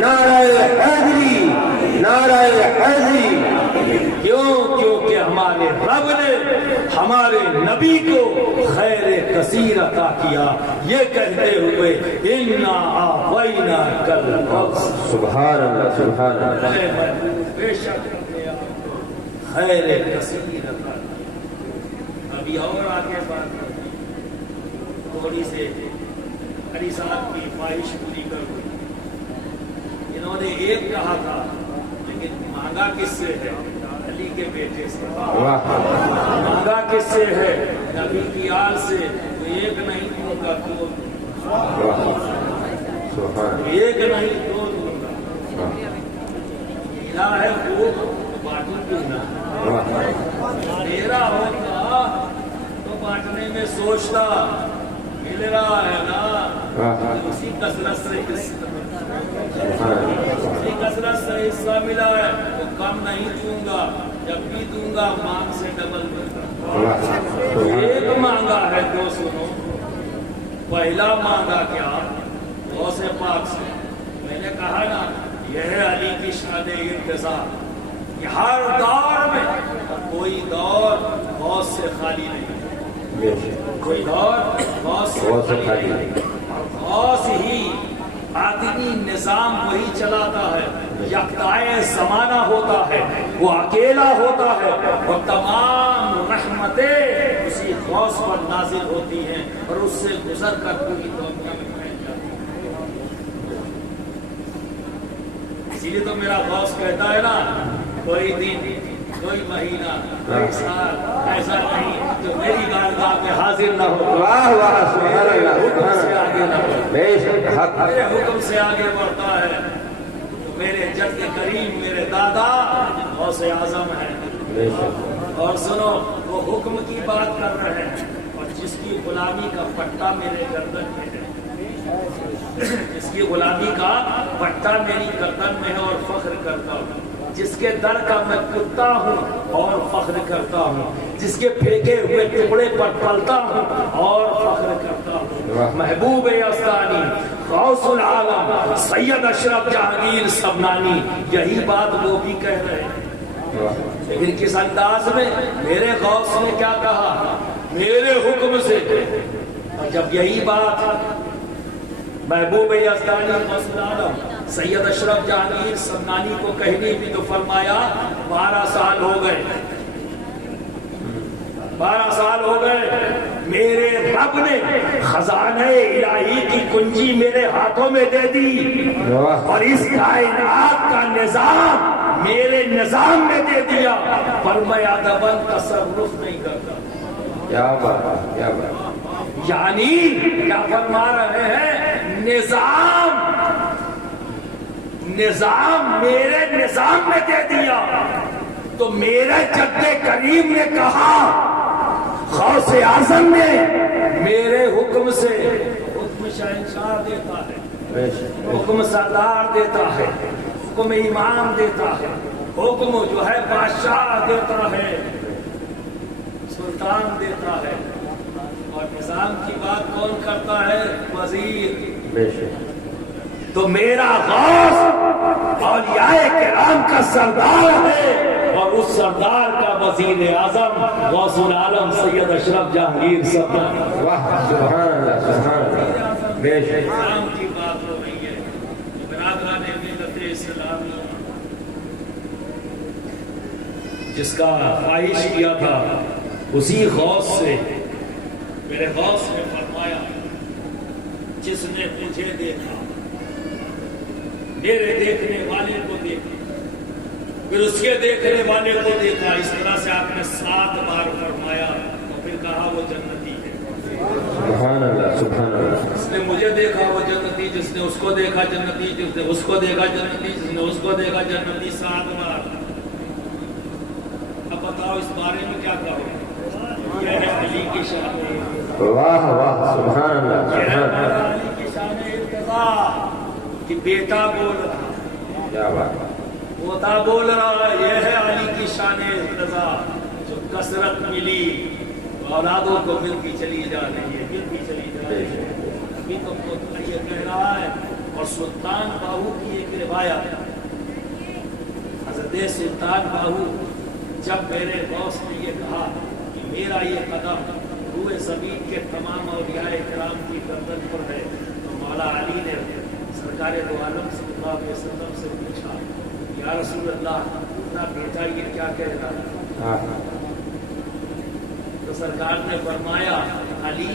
نعرہ حیدری، نعرہ حیدری۔ کیونکہ ہمارے رب نے ہمارے نبی کو خیر کثیر عطا کیا، یہ کہتے ہوئے اِنَّا أَعْطَيْنَاكَ الْكَوْثَرَ، سبحان اللہ، سبحان اللہ، اے محبوب، بے شک ہم نے آپ کو خیر کثیر عطا کیا۔ ابھی اور آگے بات کریں، تھوڑی سے علی صاحب کی خواہش پوری کروں۔ انہوں نے ایک کہا تھا لیکن مانگا کس سے ہے؟ علی کے بیٹے سے۔ واہ مانگا کس سے ہے؟ نبی کی آل سے۔ تو ایک نہیں دوں گا، دو دوں گا، واہ سبحان ایک نہیں دو دوں گا، میرا ہے وہ بانٹوں کیوں نہ، اللہ، میرا ہوتا تو بانٹنے میں سوچتا، مل رہا ہے نا، واہ اسی کثرت سے سبحان اسی کثرت سے حصہ ملا ہے تو کم نہیں دوں گا، جب بھی دوں گا مانگ سے ڈبل دوں گا۔ اللہ، سبحان ایک مانگا ہے دو، سنو، پہلا مانگا کیا؟ غوث پاک سے۔ میں نے کہا نا یہ ہے علی کی شان ارتضا، کہ ہر دور میں کوئی دور غوث سے خالی نہیں، بے شک، کوئی دور غوث سے غوث سے خالی خالی نہیں، اور غوث ہی آدمی نظام وہی چلاتا ہے، یکتائے زمانہ ہوتا ہے، وہ اکیلا ہوتا ہے، اور تمام رحمتیں اسی غوث پر نازل ہوتی ہیں اور اس سے گزر کر پوری دنیا میں پھیل جاتی ہیں۔ اسی لیے تو میرا غوث کہتا ہے نا، کوئی دن، کوئی مہینہ، کوئی سال ایسا نہیں جو میری بارگاہ میں حاضر نہ ہو، واہ واہ سبحان اللہ، حکم سبحان سے آگے نہ اللہ، ہو، بے شک، حق میرے حکم سے آگے بڑھتا ہے۔ تو میرے جد کریم، میرے دادا غوث اعظم ہے۔ بے شک، اور سنو، وہ حکم کی بات کر رہے ہیں، اور جس کی غلامی کا پٹا میرے گردن میں ہے، جس کی غلامی کا پٹا میری گردن میں ہے اور فخر کرتا ہوں، جس کے در کا میں کتا ہوں اور فخر کرتا ہوں، جس کے پھینکے ہوئے ٹکڑے پر پلتا ہوں اور فخر کرتا ہوں۔ محبوب یزدانی، غوث العالم، سید اشرف جہانگیر سبنانی، یہی بات وہ بھی کہہ رہے ہیں، لیکن کس انداز میں؟ میرے غوث نے کیا کہا؟ میرے حکم سے۔ اور جب یہی بات محبوب یزدانی غوث العالم سید اشرف جہانگیر سبنانی کو کہنی بھی تو فرمایا 12 سال ہو گئے، 12 سال ہو گئے، میرے رب نے خزانہ الہی کی کنجی میرے ہاتھوں میں دے دی اور اس کائنات کا نظام میرے نظام میں دے دیا، پر میں ادباً تصرف نہیں کرتا۔ کیا بات، کیا بات، یعنی کیا فرما رہے ہیں؟ نظام میرے نظام میں دے دیا، تو میرے جد کریم نے کہا، غوث اعظم نے میرے حکم سے، حکم شہنشاہ دیتا ہے، حکم سردار دیتا ہے، حکم امام دیتا ہے، حکم جو ہے بادشاہ دیتا ہے، سلطان دیتا ہے، اور نظام کی بات کون کرتا ہے؟ وزیر۔ تو میرا غوث اولیاء کرام کا سردار ہے، اور اس سردار کا وزیر اعظم غوث العالم سید اشرف جہانگیر سبنانی۔ واہ، سبحان اللہ، سبحان اللہ، بے شک۔ نظام کی بات ہو رہی ہے، برادران ملت اسلامی، جس کا خواہش کیا تھا اسی غوث سے، میرے غوث نے فرمایا، جس نے مجھے دیکھا، میرے دیکھنے والے کو دیکھا، پھر اس کے دیکھنے والے کو دیکھا، اس طرح سے آپ نے 7 بار فرمایا، اور پھر کہا وہ جنتی ہے۔ سبحان اللہ، سبحان اللہ۔ جس نے مجھے دیکھا وہ جنتی، جس نے اس کو دیکھا جنتی، جس نے اس کو دیکھا جنتی، جس نے اس کو دیکھا جنتی، 7 بار۔ اب بتاؤ اس بارے میں کیا کہو؟ یہ ہے علی کی شان، واہ واہ، سبحان اللہ، یہ ہے سبحان اللہ، علی کی شان ارتضا، کہ بیٹا بول رہا، کیا بات، پوتا بول رہا، یہ ہے علی کی شان ارتضا، جو کثرت ملی اولادوں کو ملتی چلی جا رہی ہے، ملتی چلی جا رہی ہے۔ ابھی تو پوتا یہ کہہ رہا ہے، اور سلطان باہو کی ایک روایت، حضرت سلطان باہو جب میرے غوث نے یہ کہا کہ میرا یہ قدم روئے زمین کے تمام اولیاء کرام کی گردن پر ہے، تو مولا علی نے سرکار دو عالم صلی اللہ علیہ وسلم سے پوچھا، یا رسول اللہ، اپنا بیٹا یہ کیا کہہ رہا ہے؟ تو سرکار نے فرمایا، علی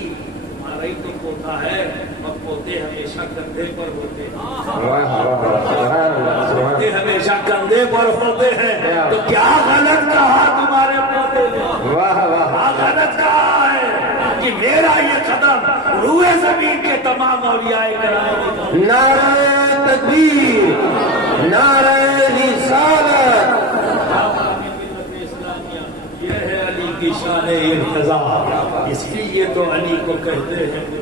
تمہارا ہی تو پوتا ہے، اور پوتے ہمیشہ کندھے پر ہوتے ہیں، پوتے ہمیشہ کندھے پر ہوتے ہیں، تو کیا غلط کہا تمہارے پوتے نے؟ واہ واہ، کیا غلط کہا ہے کہ میرا یہ قدم روئے زمین کے تمام اولیاء کرام۔ نعرہ تکبیر، نعرہ رسالت، یہ ہے علی کی شان ارتضا، اس لیے تو علی کو کہتے ہیں علی۔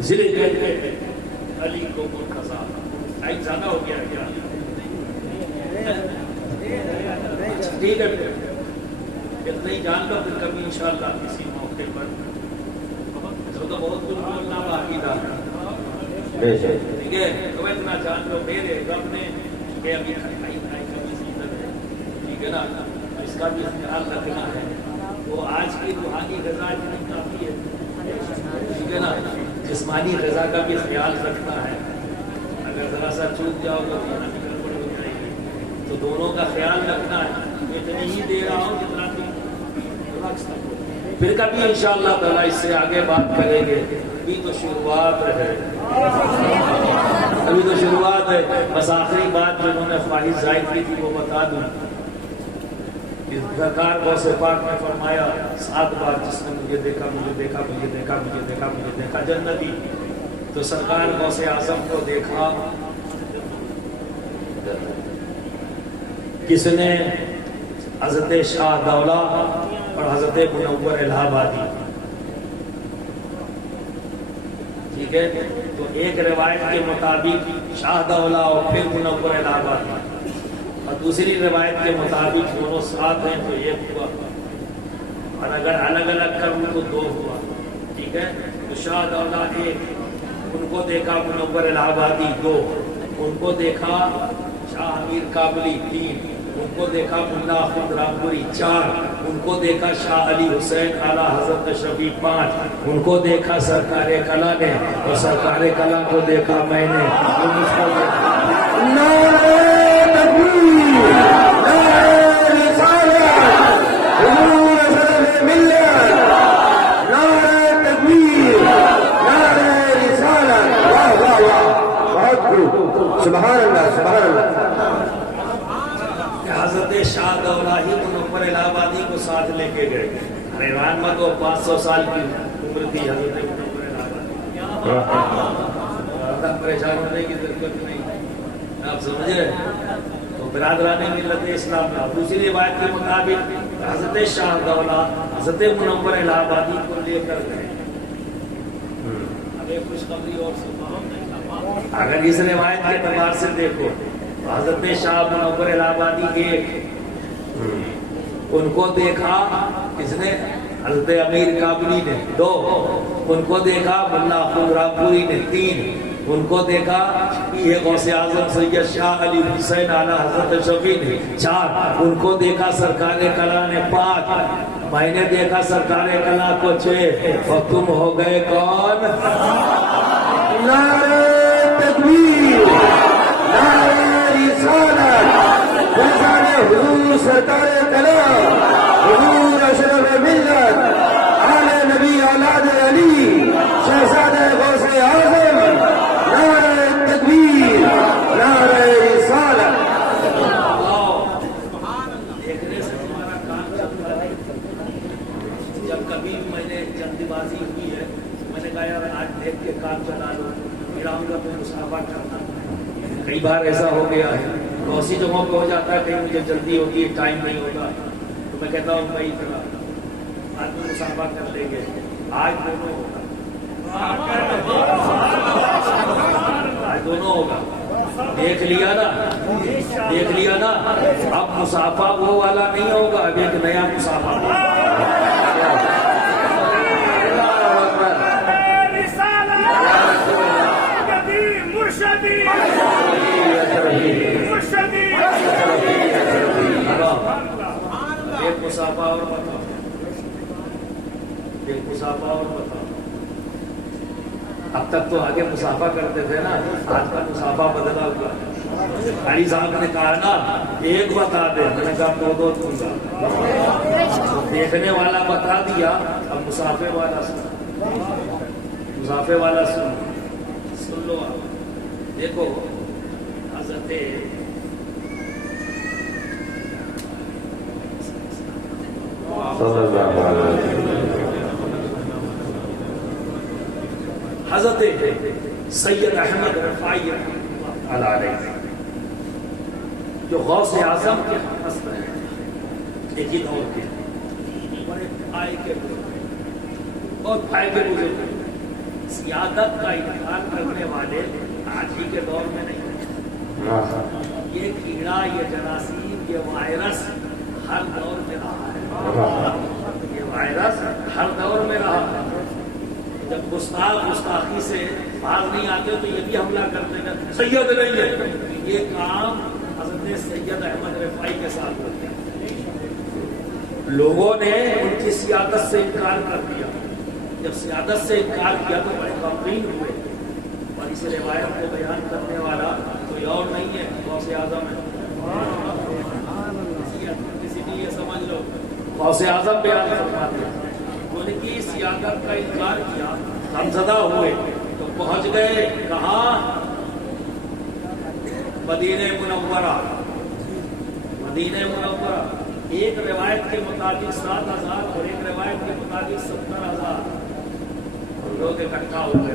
ضلع کہتے ہیں علی کو مرتضیٰ۔ ٹائم زیادہ ہو گیا کیا؟ ٹھیک ہے، اتنا ہی جان لو، پھر کبھی انشاءاللہ کسی موقع پر، تو بہت کچھ بولنا باقی تھا، ٹھیک ہے؟ تو اتنا جان لو، میرے رب نے کہ ابھی کھائی کبھی سیزن ہے، ٹھیک ہے نا، اس کا بھی خیال رکھنا ہے۔ وہ آج کی روحانی غذا اتنی کافی ہے، ٹھیک ہے نا، جسمانی غذا کا بھی خیال رکھنا ہے۔ اگر ذرا سا چوک جاؤ تو روحانی گڑبڑ ہو جائے گی، تو دونوں کا خیال رکھنا ہے۔ اتنی ہی دے رہا ہوں جتنا تم رکھ سکو، پھر کبھی انشاءاللہ تعالیٰ اس سے آگے بات کریں گے۔ ابھی تو شروعات ہے، ابھی تو شروعات ہے۔ بس آخری بات جو انہوں نے خواہش ظاہر کی تھی وہ بتا دوں۔ سرکار غوث پاک نے فرمایا 7 بار، جس نے مجھے دیکھا، مجھے دیکھا، مجھے دیکھا، مجھے دیکھا، مجھے دیکھا، جنتی۔ تو سرکار غوث اعظم کو دیکھا کس نے؟ حضرت شاہ دولہ اور حضرت منور الہ آبادی. ٹھیک ہے، تو ایک روایت کے مطابق شاہ دولہ اور پھر منور الہ آبادی، اور دوسری روایت کے مطابق دونوں ساتھ ہیں تو ایک ہوا، اور اگر الگ الگ کروں تو دو ہوا. ٹھیک ہے، تو شاہ دولہ ایک، ان کو دیکھا منور الہ آبادی دو، ان کو دیکھا شاہ امیر کابلی تین، ان کو دیکھا ملا خود رامپوری چار، ان کو دیکھا شاہ علی حسین اعلیٰ حضرت شفیع پانچ، ان کو دیکھا سرکار کلا نے، اور سرکار کلا کو دیکھا میں نے. نعرہ تکبیر، نعرہ رسالت، حضور اشرف ملت، نعرہ تکبیر، نعرہ رسالت. واہ واہ واہ، بہت خوب، سبحان اللہ سبحان اللہ. حضرت شاہ دولہ ہی منور الہ آبادی کو ساتھ لے کے گئے. حیران مت ہو، 500 سال کی عمر تھی حضرت منور الہ آبادی. پریشان ہونے کی ضرورت نہیں، آپ سمجھے؟ تو برادران ملت اسلام میں دوسری روایت کے مطابق حضرت شاہ دولہ حضرت منور الہ آبادی کو لے کر گئے. اب ایک خوشخبری اور سناؤ، اگر اس روایت کے اعتبار سے دیکھو، حضرت شاہ منور الہ آبادی ایک، ان کو دیکھا کس نے؟ حضرت امیر کابلی نے دو، ان کو دیکھا ملا خود رامپوری نے تین، ان کو دیکھا یہ غوث اعظم سید شاہ علی حسین اعلیٰ حضرت شفیع نے چار، ان کو دیکھا سرکار کلا نے پانچ، میں نے دیکھا سرکار کلا کو 6، اور تم ہو گئے کون؟ نعرہ تکبیر، نعرہ رسالت، فیضان حضور سرکار کلام، حضور اشرف ملت، آل نبی اولاد علی، شہزادہ غوث اعظم. نعرہ تکبیر، نعرہ رسالت. دیکھنے سے ہمارا کام چلتا ہے. جب کبھی میں نے جلدی بازی ہوئی ہے، میں نے کہا یار آج دیکھ کے کام چلا لو، میرا ہم لوگ مسافہ کرنا. کئی بار ایسا ہو گیا ہے، اسی جگہوں پہ ہو جاتا ہے، کہیں مجھے جلدی ہوتی ہے، ٹائم نہیں ہوتا، تو میں کہتا ہوں بھائی چلا آج تو مسافہ کر لیں گے. آج دونوں ہوگا، آج دونوں ہوگا. دیکھ لیا نا، دیکھ لیا نا. اب مسافہ وہ والا نہیں ہوگا، اب ایک نیا مسافہ ہوگا. ایک مسافہ اور بتاؤ، ایک مسافہ اور بتاؤ. اب تک تو آگے مسافہ کرتے تھے نا، آج کا مسافہ بدلا ہوا. علی صاحب نے کہا نا ایک بتا دے، میں نے کہا دو دوں گا. دیکھنے والا بتا دیا، اب مسافے والا سن، مسافے والا سن لو. آپ دیکھو حضرت حضرت سید احمد رفاعی علیہ جو غوث اعظم کے ہمسط ہیں، ایک ہی دور کے بڑے بھائی کے بزرگ اور بھائی کے بزرگ، سیادت کا انکار کرنے والے آج ہی کے دور میں نہیں. یہ کیڑا، یہ جراثیم، یہ وائرس ہر دور میں رہا ہے. یہ وائرس ہر دور میں رہا ہے. جب گستاخی سے باز نہیں آتے تو یہ بھی حملہ کرتے ہیں سید نہیں ہے. یہ کام حضرت سید احمد رفاعی کے ساتھ ہوتا ہے. لوگوں نے ان کی سیادت سے انکار کر دیا. جب سیادت سے انکار کیا تو بڑے غمگین ہوئے، اور اس روایت کو بیان کرنے والا کوئی اور نہیں ہے، غوث اعظم ہے. کسی بھی یہ سمجھ لو غوث اعظم بیان فرماتے ہیں. ان کی سیادت کا انکار کیا، غمزدہ ہوئے تو پہنچ گئے کہاں؟ مدینہ منورہ. مدینہ منورہ ایک روایت کے مطابق 7,000 اور ایک روایت کے مطابق 70,000 لوگ اکٹھا ہو گئے.